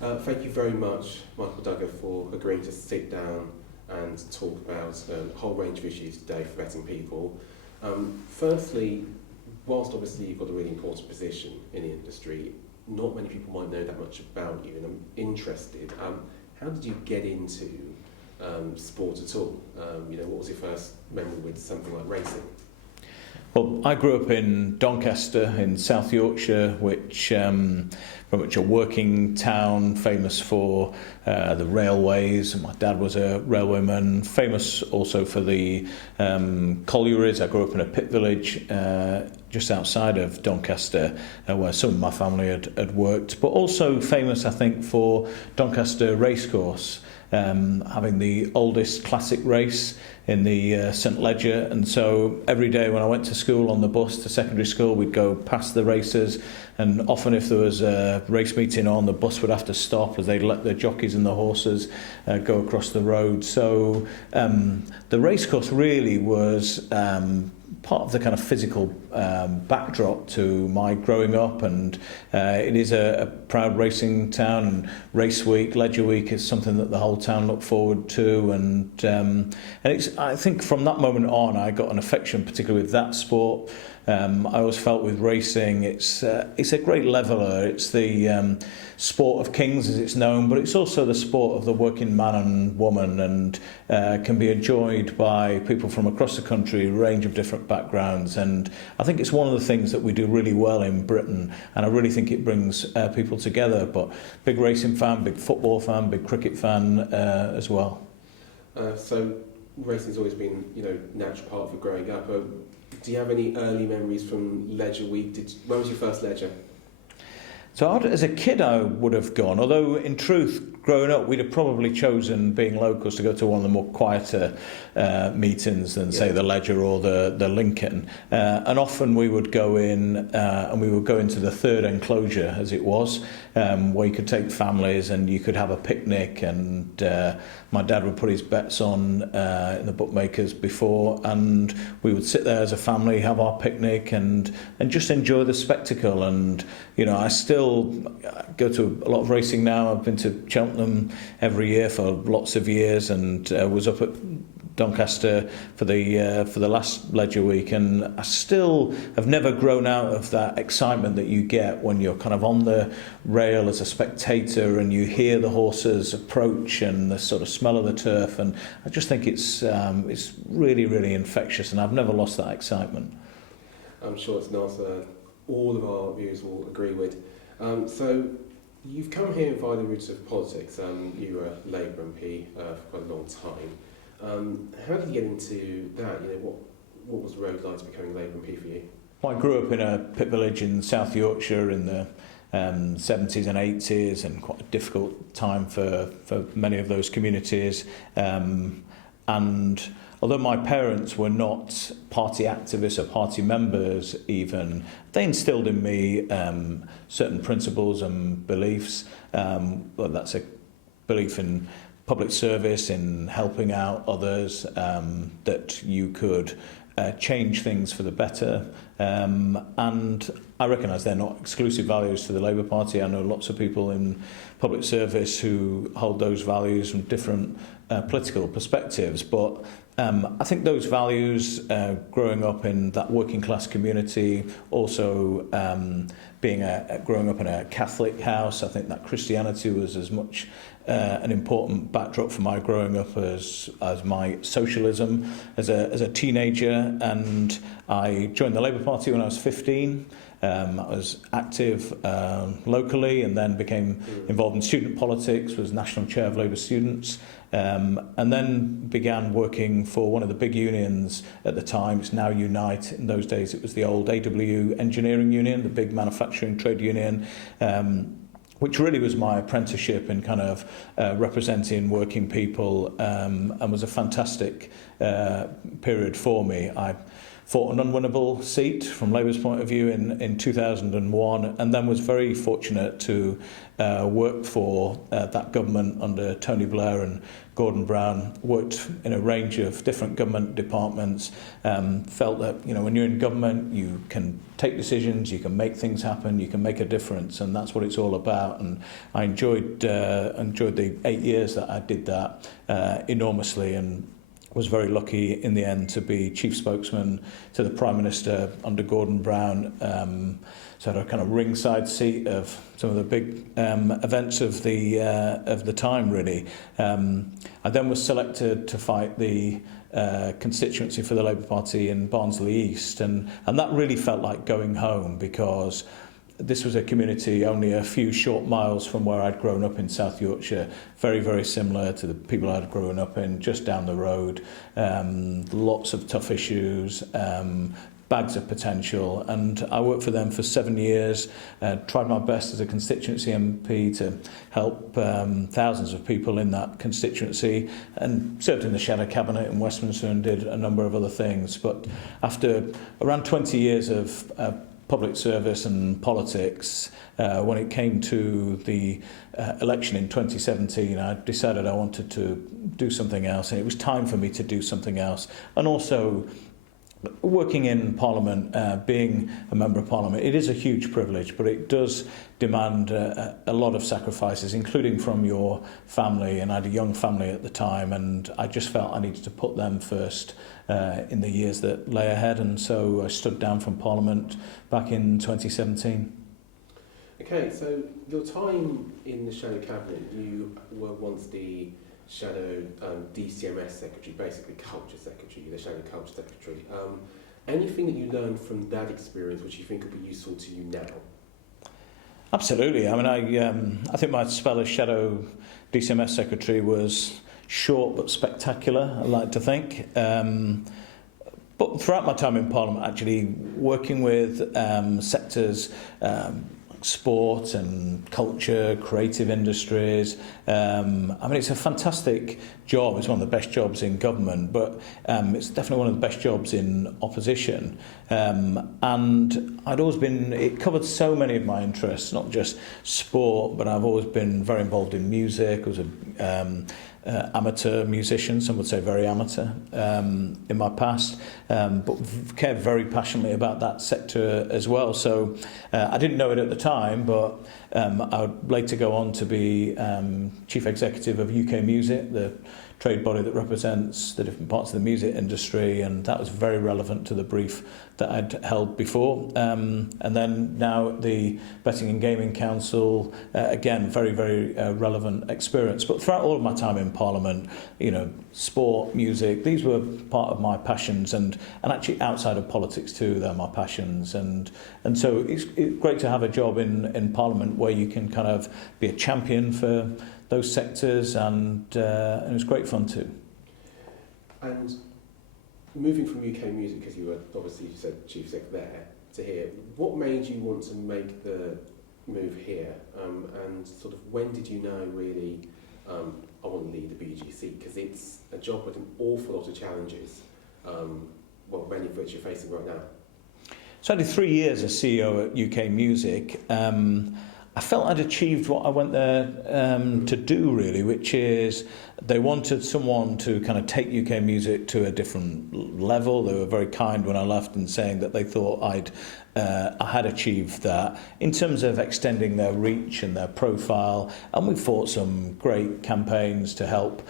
Thank you very much, Michael Dugher, for agreeing to sit down and talk about a whole range of issues today for vetting people. Firstly, whilst obviously you've got a really important position in the industry, not many people might know that much about you, and I'm interested. How did you get into sport at all? What was your first memory with something like racing? Well, I grew up in Doncaster in South Yorkshire, from which a working town, famous for the railways. My dad was a railwayman, famous also for the collieries. I grew up in a pit village just outside of Doncaster, where some of my family had worked, but also famous, I think, for Doncaster Racecourse, having the oldest classic race in the St Leger. And so every day when I went to school on the bus to secondary school, we'd go past the races, and often if there was a race meeting on, the bus would have to stop as they'd let the jockeys and the horses go across the road. So the racecourse really was part of the kind of physical backdrop to my growing up, and it is a proud racing town, and race week, Leger week is something that the whole town looked forward to, and it's, I think from that moment on I got an affection particularly with that sport. I always felt with racing it's a great leveller. It's the sport of kings as it's known, but it's also the sport of the working man and woman, and can be enjoyed by people from across the country, a range of different backgrounds. And I think it's one of the things that we do really well in Britain, and I really think it brings people together. But big racing fan, big football fan, big cricket fan as well. So racing's always been, a natural part of your growing up. Do you have any early memories from Leger Week? When was your first Leger? So as a kid I would have gone, although in truth, growing up, we'd have probably chosen, being locals, to go to one of the more quieter meetings than, say, the Leger or the Lincoln. And often we would go in, and we would go into the third enclosure, as it was, where you could take families and you could have a picnic. And my dad would put his bets on in the bookmakers before, and we would sit there as a family, have our picnic, and just enjoy the spectacle. And I still go to a lot of racing now. I've been to Cheltenham every year for lots of years, and was up at Doncaster for the last Leger week, and I still have never grown out of that excitement that you get when you're kind of on the rail as a spectator and you hear the horses approach and the sort of smell of the turf, and I just think it's really, really infectious, and I've never lost that excitement. I'm sure it's not all of our viewers will agree with. So you've come here via the route of politics. You were a Labour MP for quite a long time. How did you get into that? What was the road like to becoming a Labour MP for you? Well, I grew up in a pit village in South Yorkshire in the 70s and 80s, and quite a difficult time for many of those communities. And although my parents were not party activists or party members even, they instilled in me certain principles and beliefs. Well, that's a belief in public service, in helping out others, that you could change things for the better. And I recognise they're not exclusive values to the Labour Party. I know lots of people in public service who hold those values from different political perspectives, but I think those values, growing up in that working class community, also growing up in a Catholic house, I think that Christianity was as much an important backdrop for my growing up as my socialism as a teenager. And I joined the Labour Party when I was 15. I was active locally, and then became involved in student politics, was national chair of Labour students, and then began working for one of the big unions at the time. It's now Unite. In those days it was the old AW Engineering Union, the big manufacturing trade union, which really was my apprenticeship in kind of representing working people, and was a fantastic period for me. I fought an unwinnable seat from Labour's point of view in 2001, and then was very fortunate to work for that government under Tony Blair and Gordon Brown. Worked in a range of different government departments. Felt that when you're in government, you can take decisions, you can make things happen, you can make a difference, and that's what it's all about. And I enjoyed the 8 years that I did that enormously, and was very lucky in the end to be chief spokesman to the Prime Minister under Gordon Brown. So I had a kind of ringside seat of some of the big events of the time, really. I then was selected to fight the constituency for the Labour Party in Barnsley East, and that really felt like going home, because this was a community only a few short miles from where I'd grown up in South Yorkshire, very, very similar to the people I'd grown up in, just down the road. Lots of tough issues, bags of potential, and I worked for them for 7 years, tried my best as a constituency MP to help thousands of people in that constituency, and served in the Shadow Cabinet in Westminster and did a number of other things. But after around 20 years of public service and politics, when it came to the election in 2017, I decided I wanted to do something else, and it was time for me to do something else. And also, working in Parliament, being a Member of Parliament, it is a huge privilege, but it does demand a lot of sacrifices, including from your family. And I had a young family at the time, and I just felt I needed to put them first in the years that lay ahead. And so I stood down from Parliament back in 2017. Okay, so your time in the Shadow Cabinet, you were once the Shadow DCMS Secretary, basically Culture Secretary, the Shadow Culture Secretary. Anything that you learned from that experience which you think would be useful to you now? Absolutely. I mean, I think my spell as Shadow DCMS Secretary was short but spectacular, I like to think. But throughout my time in Parliament, actually working with sectors, sport and culture, creative industries. I mean, it's a fantastic job. It's one of the best jobs in government, but it's definitely one of the best jobs in opposition. And it covered so many of my interests, not just sport, but I've always been very involved in music. I was a amateur musician, some would say very amateur, in my past, but cared very passionately about that sector as well. So I didn't know it at the time, but I would later go on to be Chief Executive of UK Music, the trade body that represents the different parts of the music industry, and that was very relevant to the brief that I'd held before. And then now at the Betting and Gaming Council, again, very, very relevant experience. But throughout all of my time in Parliament, sport, music, these were part of my passions, and actually outside of politics too, they're my passions. And so it's great to have a job in Parliament where you can kind of be a champion for those sectors, and it was great fun too. And moving from UK Music, because you were obviously, you said Chief Sec there, to here, what made you want to make the move here? And sort of when did you know really, I want to lead the BGC? Because it's a job with an awful lot of challenges, many of which you're facing right now. So I did 3 years as CEO at UK Music. I felt I'd achieved what I went there to do, really, which is they wanted someone to kind of take UK Music to a different level. They were very kind when I left in saying that they thought I had achieved that in terms of extending their reach and their profile. And we fought some great campaigns to help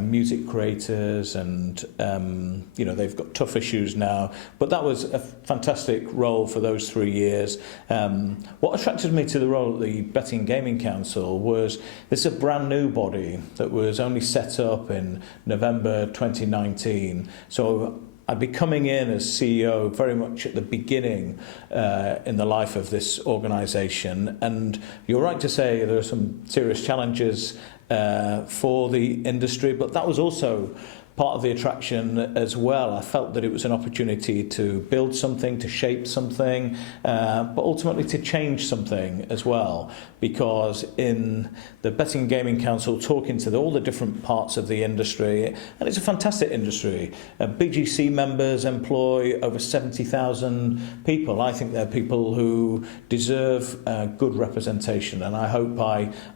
music creators, and they've got tough issues now. But that was a fantastic role for those 3 years. What attracted me to the role at the Betting and Gaming Council was this is a brand new body that was only set up in November 2019. So I'd be coming in as CEO very much at the beginning in the life of this organisation. And you're right to say there are some serious challenges for the industry, but that was also part of the attraction as well. I felt that it was an opportunity to build something, to shape something, but ultimately to change something as well. Because in the Betting and Gaming Council, talking to all the different parts of the industry, and it's a fantastic industry. BGC members employ over 70,000 people. I think they're people who deserve good representation, and I hope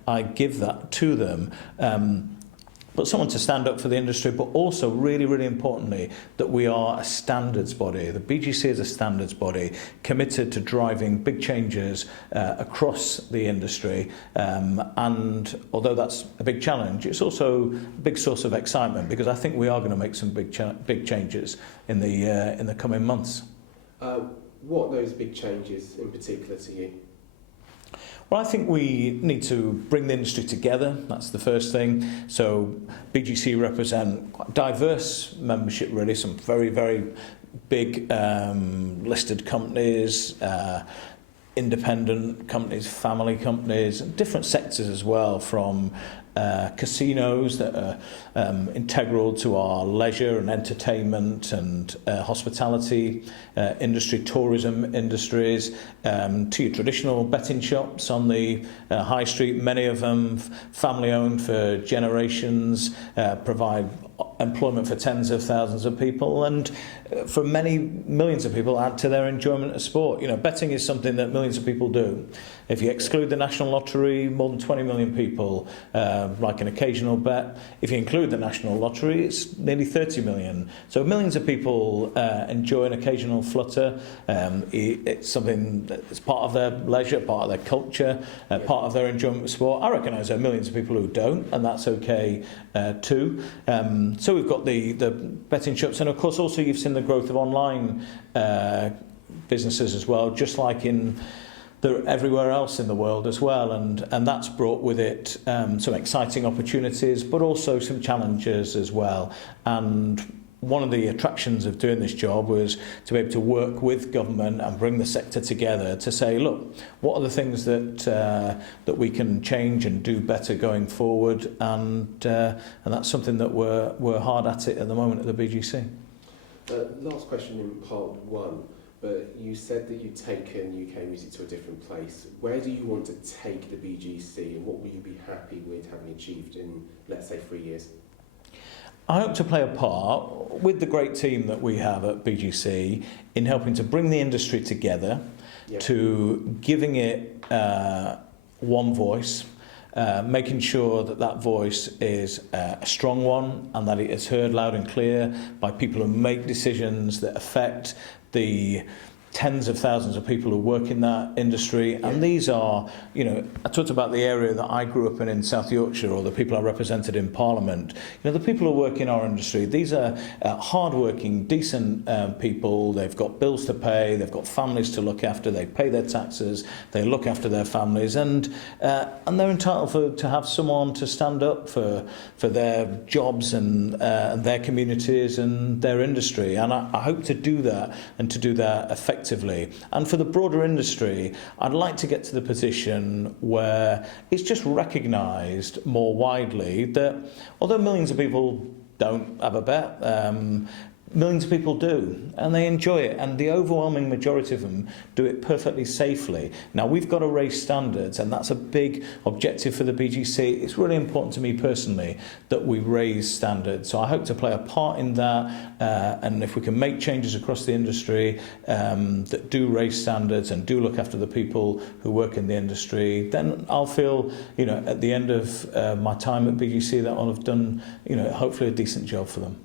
I give that to them. But someone to stand up for the industry, but also really, really importantly, that we are a standards body. The BGC is a standards body committed to driving big changes across the industry. And although that's a big challenge, it's also a big source of excitement, because I think we are going to make some big changes in the coming months. What are those big changes in particular to you? Well, I think we need to bring the industry together. That's the first thing. So BGC represent quite diverse membership, really, some very, very big listed companies, independent companies, family companies, and different sectors as well, from casinos that are integral to our leisure and entertainment and hospitality industry, tourism industries, to your traditional betting shops on the high street, many of them family owned for generations, provide employment for tens of thousands of people, and for many millions of people add to their enjoyment of sport. You know, betting is something that millions of people do. If you exclude the National Lottery, more than 20 million people like an occasional bet. If you include the National Lottery, it's nearly 30 million. So millions of people enjoy an occasional flutter. It's something that's part of their leisure, part of their culture, part of their enjoyment of sport. I recognise there are millions of people who don't, and that's okay too. So we've got the betting shops, and of course also you've seen the growth of online businesses as well, just like everywhere else in the world as well, and that's brought with it some exciting opportunities, but also some challenges as well. And one of the attractions of doing this job was to be able to work with government and bring the sector together to say, look, what are the things that we can change and do better going forward, and that's something that we're hard at it at the moment at the BGC. Last question in part one. But you said that you'd taken UK music to a different place. Where do you want to take the BGC, and what will you be happy with having achieved in, let's say, 3 years? I hope to play a part with the great team that we have at BGC in helping to bring the industry together, to giving it one voice, making sure that voice is a strong one, and that it is heard loud and clear by people who make decisions that affect the tens of thousands of people who work in that industry. And these are, you know, I talked about the area that I grew up in South Yorkshire, or the people I represented in Parliament. You know, the people who work in our industry, these are hard-working, decent people. They've got bills to pay, they've got families to look after, they pay their taxes, they look after their families, and they're entitled to have someone to stand up for their jobs and their communities and their industry. And I hope to do that, and to do that effectively. And for the broader industry, I'd like to get to the position where it's just recognised more widely that although millions of people don't have a bet, millions of people do, and they enjoy it, and the overwhelming majority of them do it perfectly safely. Now, we've got to raise standards, and that's a big objective for the BGC. It's really important to me personally that we raise standards, so I hope to play a part in that, and if we can make changes across the industry that do raise standards and do look after the people who work in the industry, then I'll feel, you know, at the end of my time at BGC that I'll have done, you know, hopefully a decent job for them.